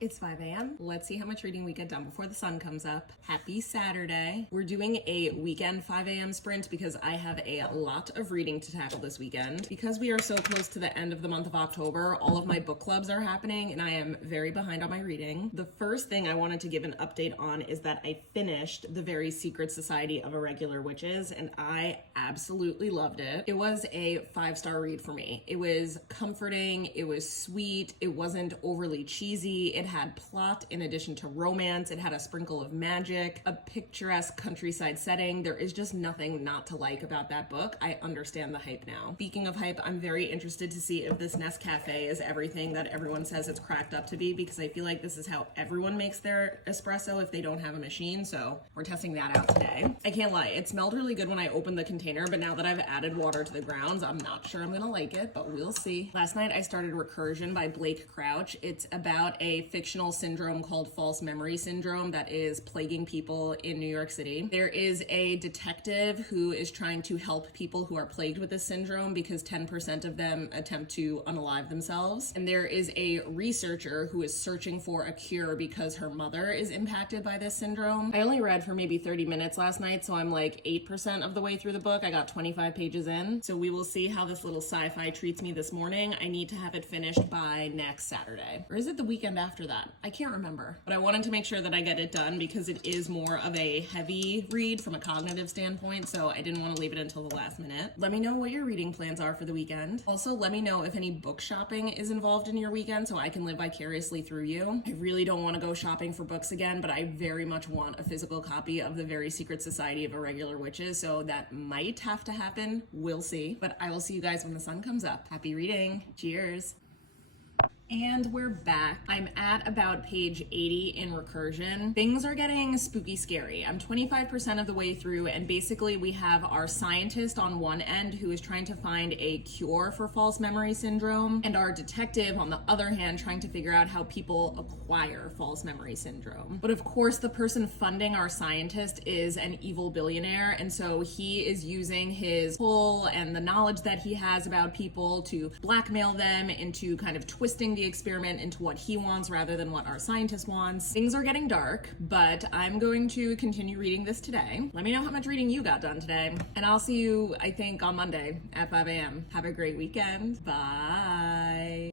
It's 5 a.m. Let's see how much reading we get done before the sun comes up. Happy Saturday. We're doing a weekend 5 a.m. sprint because I have a lot of reading to tackle this weekend. Because we are so close to the end of the month of October, all of my book clubs are happening and I am very behind on my reading. The first thing I wanted to give an update on is that I finished The Very Secret Society of Irregular Witches and I absolutely loved it. It was a 5-star read for me. It was comforting, it was sweet, it wasn't overly cheesy, it had plot in addition to romance, it had a sprinkle of magic, a picturesque countryside setting. There is just nothing not to like about that book. I understand the hype now. Speaking of hype, I'm very interested to see if this Nescafe is everything that everyone says it's cracked up to be, because I feel like this is how everyone makes their espresso if they don't have a machine, so we're testing that out today. I can't lie, it smelled really good when I opened the container, but now that I've added water to the grounds, I'm not sure I'm gonna like it, but we'll see. Last night I started Recursion by Blake Crouch. It's about a fictional syndrome called false memory syndrome that is plaguing people in New York City. There is a detective who is trying to help people who are plagued with this syndrome because 10% of them attempt to unalive themselves. And there is a researcher who is searching for a cure because her mother is impacted by this syndrome. I only read for maybe 30 minutes last night, so I'm like 8% of the way through the book. I got 25 pages in. So we will see how this little sci-fi treats me this morning. I need to have it finished by next Saturday. Or is it the weekend after that? I can't remember. But I wanted to make sure that I get it done because it is more of a heavy read from a cognitive standpoint, so I didn't want to leave it until the last minute. Let me know what your reading plans are for the weekend. Also, let me know if any book shopping is involved in your weekend so I can live vicariously through you. I really don't want to go shopping for books again, but I very much want a physical copy of The Very Secret Society of Irregular Witches, so that might have to happen. We'll see. But I will see you guys when the sun comes up. Happy reading. Cheers. And we're back. I'm at about page 80 in Recursion. Things are getting spooky scary. I'm 25% of the way through, and basically we have our scientist on one end who is trying to find a cure for false memory syndrome, and our detective on the other hand trying to figure out how people acquire false memory syndrome. But of course the person funding our scientist is an evil billionaire, and so he is using his pull and the knowledge that he has about people to blackmail them into kind of twisting the experiment into what he wants rather than what our scientist wants. Things are getting dark, but I'm going to continue reading this today. Let me know how much reading you got done today, and I'll see you, I think, on Monday at 5 a.m. Have a great weekend. Bye.